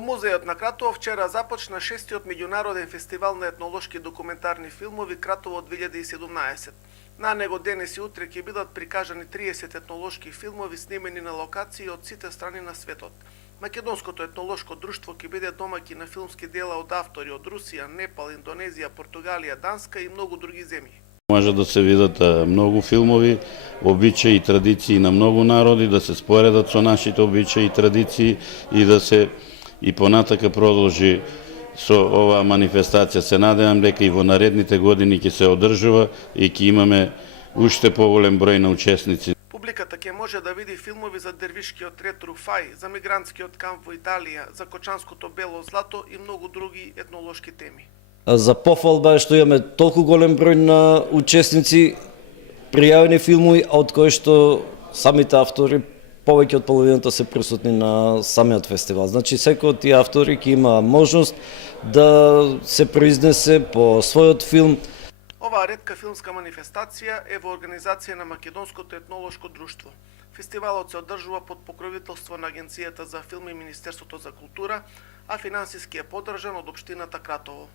Во музејот на Кратово вчера започна 6-тиот меѓународен фестивал на етнолошки документарни филмови Кратово 2017. На него денес и утре ќе бидат прикажани 30 етнолошки филмови снимени на локации од сите страни на светот. Македонското етнолошко друштво ќе биде домаќин на филмски дела од автори од Русија, Непал, Индонезија, Португалија, Данска и многу други земји. Може да се видат многу филмови, обичаи и традиции на многу народи, да се споредат со нашите обичаи и традиции и да се и понатака продолжи со оваа манифестација. Се надевам дека и во наредните години ќе се одржува и ќе имаме уште поголем број на учесници. Публиката ќе може да види филмови за дервишкиот ред Руфај, за мигрантскиот камп во Италија, за кочанското бело злато и многу други етнолошки теми. За пофалба е што имаме толку голем број на учесници, пријавени филмови, а од кои што самите автори повеќе од половината се присутни на самиот фестивал. Значи секој од тие автори ќе има можност да се произнесе по својот филм. Оваа ретка филмска манифестација е во организација на Македонското етнолошко друштво. Фестивалот се одржува под покровителство на Агенцијата за филм и Министерството за култура, а финансиски е поддржан од општината Кратово.